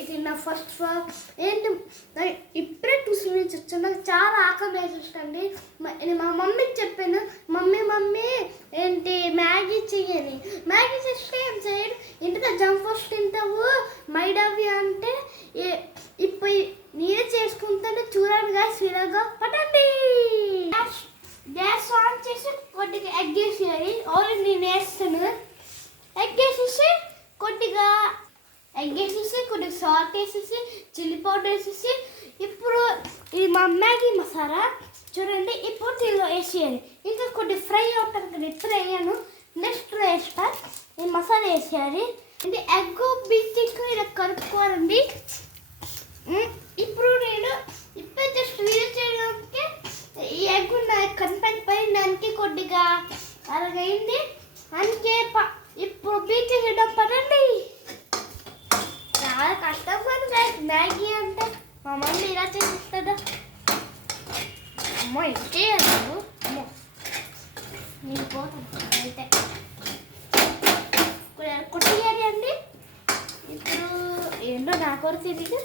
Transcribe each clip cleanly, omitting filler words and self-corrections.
ఇది నా first vlog. ఏంటి ఇప్పుడే 2 minutes వచ్చాను. నాకు చాలా ఆకలి వేసేస్తుంది. మా మమ్మీకి చెప్పాను, మమ్మీ ఏంటి మ్యాగీ చెయ్యని. మ్యాగీ చేస్తే ఏం చేయడు, ఇంటితో జంప్ ఫస్ట్ తింటావు మైదావి అంటే ఇప్పుడు నేనే చేసుకుంటాను. చూడండి గాయ్స్, ఇలాగా పట్టండి. గ్యాస్ ఆన్ చేసి కొద్దిగా ఎగ్ వేసేయాలి. ఆల్రెడీ నేను వేస్తాను. ఎగ్ వేసేసి కొద్దిగా సాల్ట్ వేసేసి చిల్లీ పౌడర్ వేసేసి ఇప్పుడు ఇది మా మ్యాగీ మసాలా చూడండి. ఇప్పుడు దీనిలో వేసేయాలి. ఇంకా కొద్దిగా ఫ్రై అవుతుంది కదా, ఇప్పుడు వేయను, నెక్స్ట్ వేస్తా. ఈ మసాలా వేసేయాలి. ఇది ఎగ్ బీటింగ్ ఇలా కలుపుకోవాలండి. ఇప్పుడు నేను జస్ట్ వీడియో చేయడానికి ఈ ఎగ్ కనిపెట్టిపోయిందానికి కొద్దిగా అలాగైంది. అందుకే ఇప్పుడు బీట్ చేయడం పడండి. చాలా కష్టం కదా మ్యాగీ అంటే. మా మమ్మీ ఇలా చేసిస్తుందా? అమ్మో ఇంతే అసలు. అమ్మో నేను పోతాను అయితే కొట్టేయాలి అండి. ఇప్పుడు ఏంటో నాకు కూడా తెలియదు.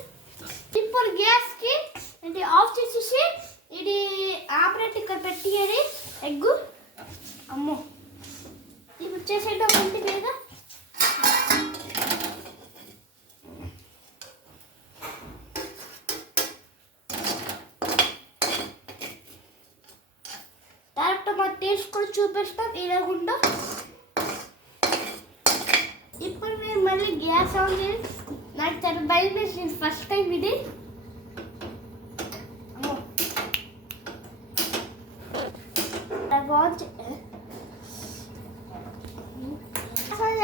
ఇప్పుడు గ్యాస్కి అంటే ఆఫ్ చేసేసి ఇది ఆపరేట్ ఇక్కడ పెట్టేయాలి ఎగ్గు. అమ్మో ఇప్పుడు చేసేటప్పుడు ఉంది లేదా? డైరెక్ట్ మా టేస్ట్ కూడా చూపిస్తాం ఇలాగుండా. ఇప్పుడు నేను మళ్ళీ గ్యాస్ ఆన్ చేసి నాకు చాలా భయం వేసింది ఫస్ట్ టైం ఇది.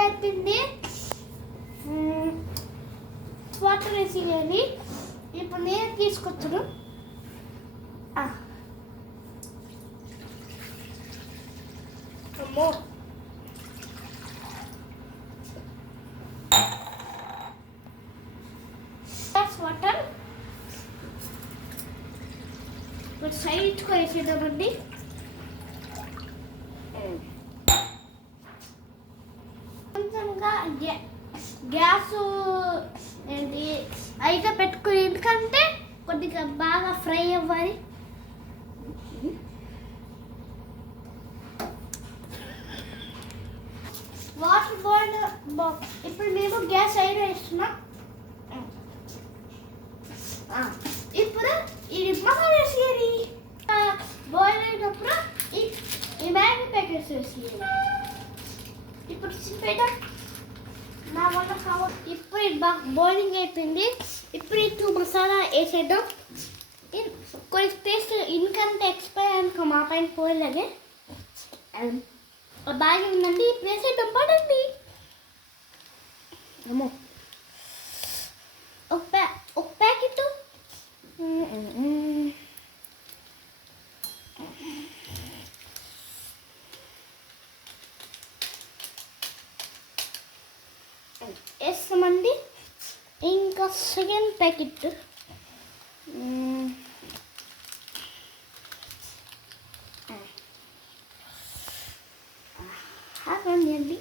అయిపోయింది. వాటర్ వేసేయాలి. ఇప్పుడు నేను తీసుకొచ్చాను. అమ్మో వాటర్ ఇప్పుడు సైడ్కి వేసేద్దామండి. కొంచెంగా గ్యాస్ ఏంటి అయితే పెట్టుకుని, ఎందుకంటే కొద్దిగా బాగా ఫ్రై అవ్వాలి. వాటర్ బాయిల్ ఇప్పుడు మేము గ్యాస్ అయినా వేస్తున్నాం. ఇప్పుడు ఇది మసాలా వేసేయాలి. బాయిల్ అయినప్పుడు ఈ మ్యాగీ ప్యాకెట్స్ వేసేయాలి. ఇప్పుడు సిప్పేట నా వల్ల కావాలి. ఇప్పుడు బాగా బాయిలింగ్ అయిపోయింది. ఇప్పుడు ఇటు మసాలా వేసేద్దాం. కొన్ని టేస్ట్ ఇంకంటే ఎక్స్పైర్ అనుకో మా పైన పోయేలాగే బాగా ఉందండి. ఇప్పుడు వేసేద్దాం పడండి. అమ్మో ఒక ప్యాకెట్ వేస్తామండి. ఇంకా సెకండ్ ప్యాకెట్ అండి.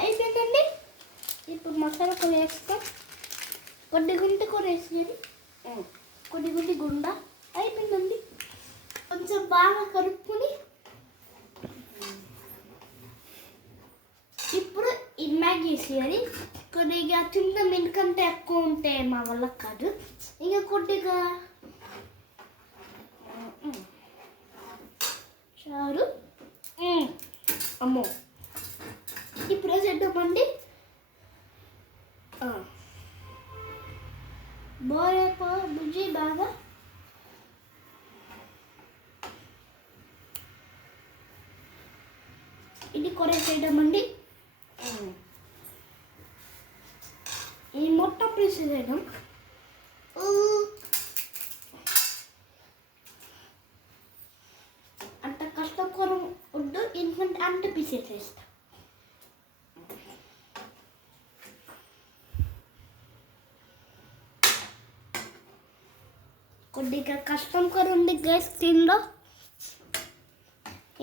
అయిపోయిందండి. ఇప్పుడు మసాలా కూర వేస్తాం. కొద్ది గుంటి కూర వేసేది, కొద్ది గుంటి గుండ అయిపోయిందండి. కొంచెం బాగా కలుపుకొని ఇప్పుడు ఈ మ్యాగీ వేసేయాలి. కొద్దిగా తింటాం, ఎందుకంటే ఎక్కువ ఉంటే మా వల్ల కాదు. ఇంకా కొద్దిగా చారు. అమ్మో ఇప్పుడు వేసేద్దామండి. బోరేపో బుజ్జి బాగా ఇది కూర వేసేద్దామండి. ఈ మొత్తం పీస్ వేసేద్దాం. అంత కష్టకూర వద్దు, ఎందుకంటే అంత పీస్ వేసేస్తాం. కొద్దిగా కష్టం కూడా ఉంది గైస్ దీనిలో.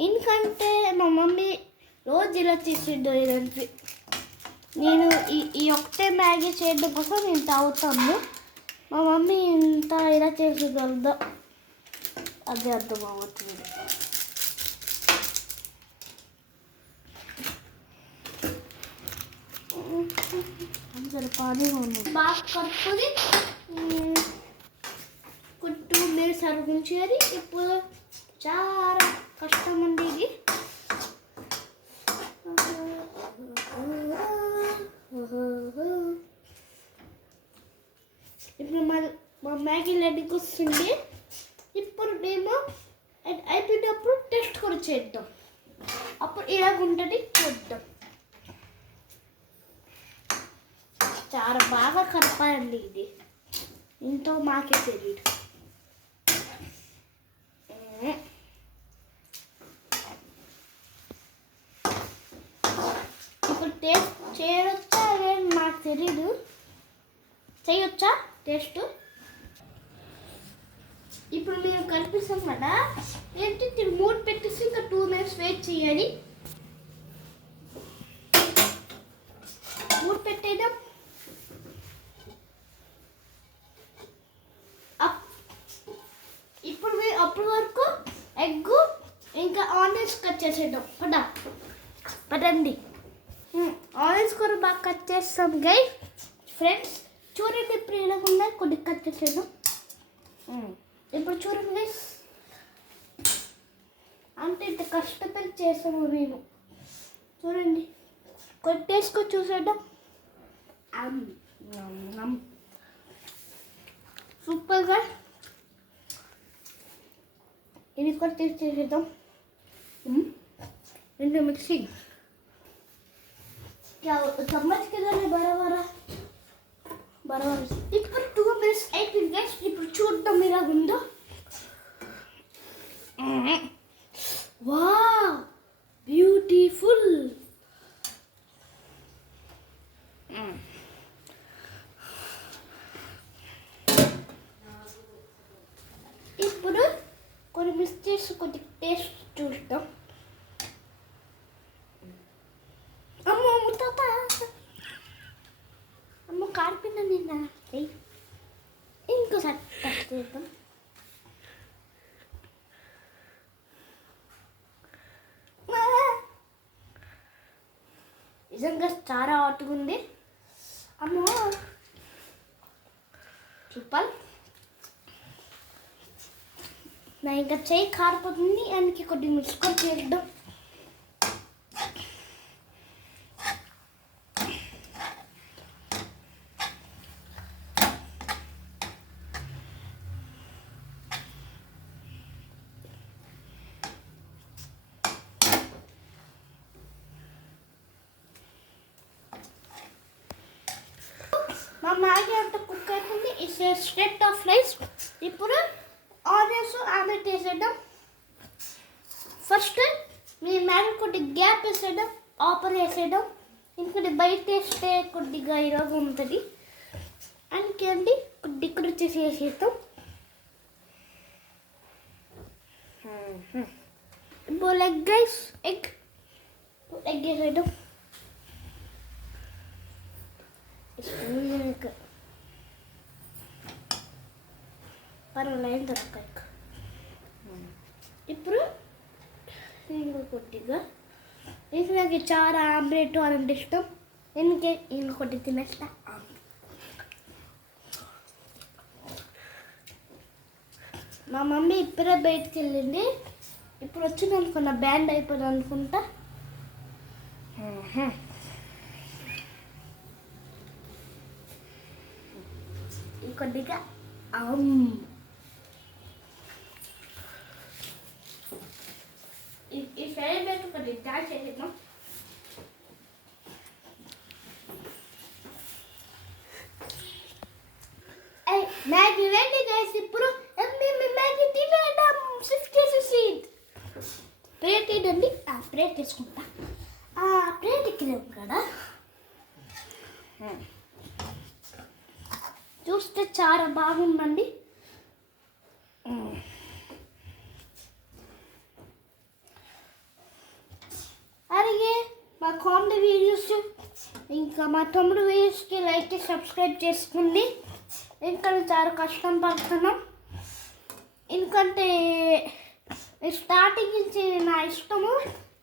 ఎందుకంటే మా మమ్మీ రోజు ఇలా చేసేది ఇదంతా. నేను ఈ ఒకటే మ్యాగీ చేయడం కోసం నేను తాగుతాను. మా మమ్మీ ఇంత ఇలా చేసేగలదో అదే అర్థం అవుతుంది. అందరు పానీ బాగా కలుపుకొని 2 మినిట్స్ అరిగించేది. ఇప్పుడు చాలా కష్టం అండి ఇది. ఇప్పుడు మా మ్యాగీ రెడీకి వస్తుంది. ఇప్పుడు మేము అయిపోయినప్పుడు టెస్ట్ కూడా చేద్దాం. అప్పుడు ఇలాగుంటుంది చూద్దాం. చాలా బాగా కలపాలండి ఇది. ఇంతో మాకే తెలియదు. ఇప్పుడు టేస్ట్ చేయొచ్చా లేదు నాకు తెలీదు. చేయొచ్చా టేస్ట్? ఇప్పుడు మేము కనిపిస్తాం కదా, ఏంటి మూడు పెట్టేసి ఇంకా 2 మినిట్స్ వెయిట్ చేయాలి. మూడు పెట్టేద్దాం. ఇప్పుడు అప్పటి వరకు ఎగ్ ఇంకా ఆనియన్స్ కట్ చేసేద్దాం. పదండి. ఆనియన్స్ కూడా బాగా కట్ చేస్తాం గైస్. ఫ్రెండ్స్ చూడండి, ఇప్పుడు ఇలా ఉన్నాయి కొద్దిగా కట్ చేసేద్దాం. ఇప్పుడు చూడండి గైస్, అంటే ఇంత కష్టపడి చేసాము మేము. చూడండి, కొద్ది టేస్ట్కొని చూసేద్దాం. సూపర్గా ఇది కూడా టేస్ట్ చేసేద్దాం. రెండు మిక్సింగ్ चम्मच के द्वारा बराबर ఇప్పుడు 2 మినిట్స్ అయిపోయింది గైస్. ఇప్పుడు చూద్దాం ఇలా ఉందో. Wow, beautiful. ఇప్పుడు కొన్ని మిక్స్ చేసి కొద్ది టేస్ట్ చూద్దాం. కాడిపోయినా నిన్న ఇంకోసారి టెస్ట్ చేద్దాం. నిజంగా చాలా హాట్గా ఉంది. అమ్మో సూపర్. నా ఇంకా చేయి కారిపోతుంది. అందుకే కొద్దిగా మిక్స్ కూడా చేద్దాం. మా మ్యాగీ అంతా కుక్ అయిపోయింది. It's state of rice. ఇప్పుడు ఆనియన్స్ ఆమ్లెట్ వేసేద్దాం. ఫస్ట్ మీ మ్యాగీ కొద్దిగా గ్యాప్ వేసేద్దాం. ఆపర్ వేసేద్దాం. ఇంకొద్ది బయట వేస్తే కొద్దిగా ఇలాగ ఉంటుంది. అందుకే అండి కొద్ది ఇక్కడ వచ్చేసి వేసేద్దాం. ఇప్పుడు ఎగ్ గైస్, ఎగ్ వేసేద్దాం. పర్వాలేదు దొరకాయి. ఇప్పుడు ఇంకో కొద్దిగా ఇది నాకు చాలా ఆమ్లెట్ అని ఇష్టం. ఎందుకే ఇంకొకటి తినేస్తా. మా మమ్మీ ఇప్పుడే బయటికి వెళ్ళింది. ఇప్పుడు వచ్చింది అనుకున్నా, బ్యాండ్ అయిపోయింది అనుకుంటా. కొద్దిగా ఈ ఫ్రై పెట్టి కొద్దిగా డాన్స్ చేసేద్దాం. Maggi ready guys. ఇప్పుడు మ్యాగీ తినేద్దాం. ప్లేట్ ఇదండి. ప్లేట్ తీసుకుంటా. ప్లేట్ ఇక్కడ కదా చూస్తే చాలా బాగుందండి. కామెడీ వీడియోస్ ఇంకా మా తమ్ముడు వీడియోస్కి లైక్ చేసి సబ్స్క్రైబ్ చేసుకోండి. ఇంకా చాలా కష్టం పడుతున్నాం, ఎందుకంటే స్టార్టింగ్ నుంచి నా ఇష్టము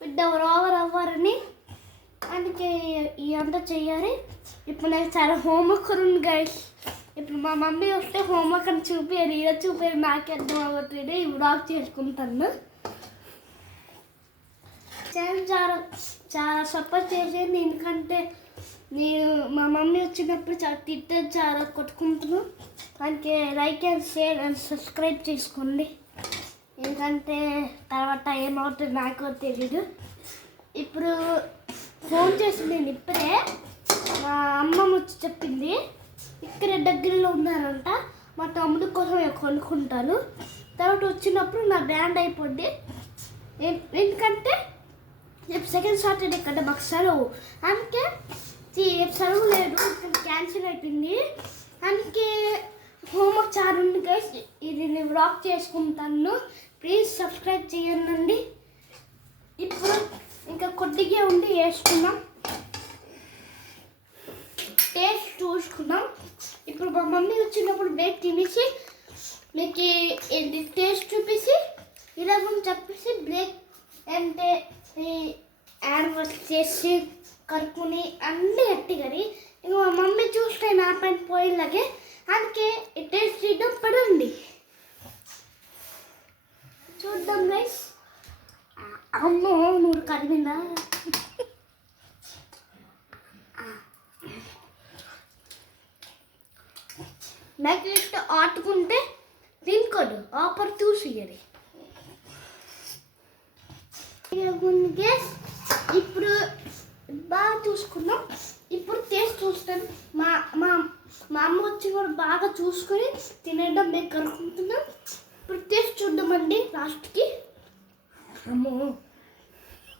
బిడ్డ ఓవర్ అవ్వారని, అందుకే ఇదంతా చెయ్యాలి. ఇప్పుడు నాకు చాలా హోంవర్క్ ఉంది గైస్. ఇప్పుడు మా మమ్మీ వస్తే హోంవర్క్ అని చూపించారు, ఇలా చూపించారు, నాకే అర్థం అవ్వట్లేదు. ఈ వ్లాగ్ చేసుకుంటాను. చాలా చాలా సపోర్ట్ చేసేది, ఎందుకంటే నేను మా మమ్మీ వచ్చినప్పుడు చాలా తిట్టేది, చాలా కొట్టుకుంటున్నాను. అందుకే like and share and subscribe చేసుకోండి, ఎందుకంటే తర్వాత ఏమవుతుందో నాకు తెలీదు. ఇప్పుడు ఫోన్ చేసి నేను ఇప్పుడే మా అమ్మమ్మ వచ్చి చెప్పింది, ఇక్కడ దగ్గరలో ఉన్నారంట, మా తమ్ముడు కోసం కొనుక్కుంటాను, తర్వాత వచ్చినప్పుడు నా బ్యాండ్ అయిపోద్ది. ఎందుకంటే రేపు సెకండ్ సాటర్డే కదా మాకు సెలవు, అందుకే రేపు సెలవు లేదు, క్యాన్సిల్ అయిపోయింది. అందుకే హోంవర్క్ చాలా ఉంది గైస్, ఇది నేను వ్లాగ్ చేసుకుంటాను. ప్లీజ్ సబ్స్క్రైబ్ చేయండి. ఇప్పుడు ఇంకా కొద్దిగా ఉండి వేసుకున్నాం, టేస్ట్ చూసుకున్నాం. ఇప్పుడు మా మమ్మీ వచ్చినప్పుడు బ్రేక్ తినేసి మీకు టేస్ట్ చూపించి ఇలాగని చెప్పేసి బ్రేక్ అంటే యాడ్ వర్క్ చేసి కరుకుని అన్నీ ఎట్టిగరి ఇంకా మా మమ్మీ చూస్తే నా పైన పోయేలాగే, అందుకే టేస్ట్ చేయడం పడండి, చూద్దాం గైస్. అమ్మో నూరు కరిగిందా? నాకు ఇష్టం ఆటుకుంటే తినుకోడు, ఆఫర్ చూసియ్యది. ఇప్పుడు బాగా చూసుకున్నాం, ఇప్పుడు టేస్ట్ చూస్తాను. మా మా మా అమ్మ వచ్చి కూడా బాగా చూసుకొని తినడం మేము కనుక్కుంటున్నాం. ఇప్పుడు టేస్ట్ చూద్దామండి లాస్ట్కి. అమ్మో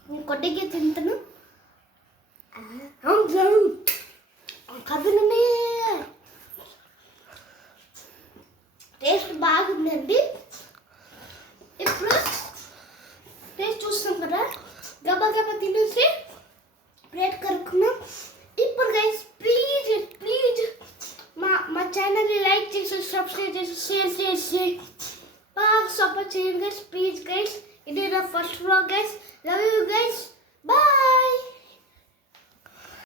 నేను కొద్దిగా తింటాను కదనండి, టేస్ట్ బాగుందండి. ఇప్పుడు టేస్ట్ చూస్తాం కదా, గబా గబా తినేసి ప్లేట్ కరుక్కున్నాం. ఇప్పుడు గైస్ ప్లీజ్ ప్లీజ్ మా ఛానల్ని లైక్ చేసి సబ్స్క్రైబ్ చేసి షేర్ చేసి బాగా సపోర్ట్ చేయండి గైస్, ప్లీజ్ గైస్. ఇది నా first vlog guys. Love you guys, bye.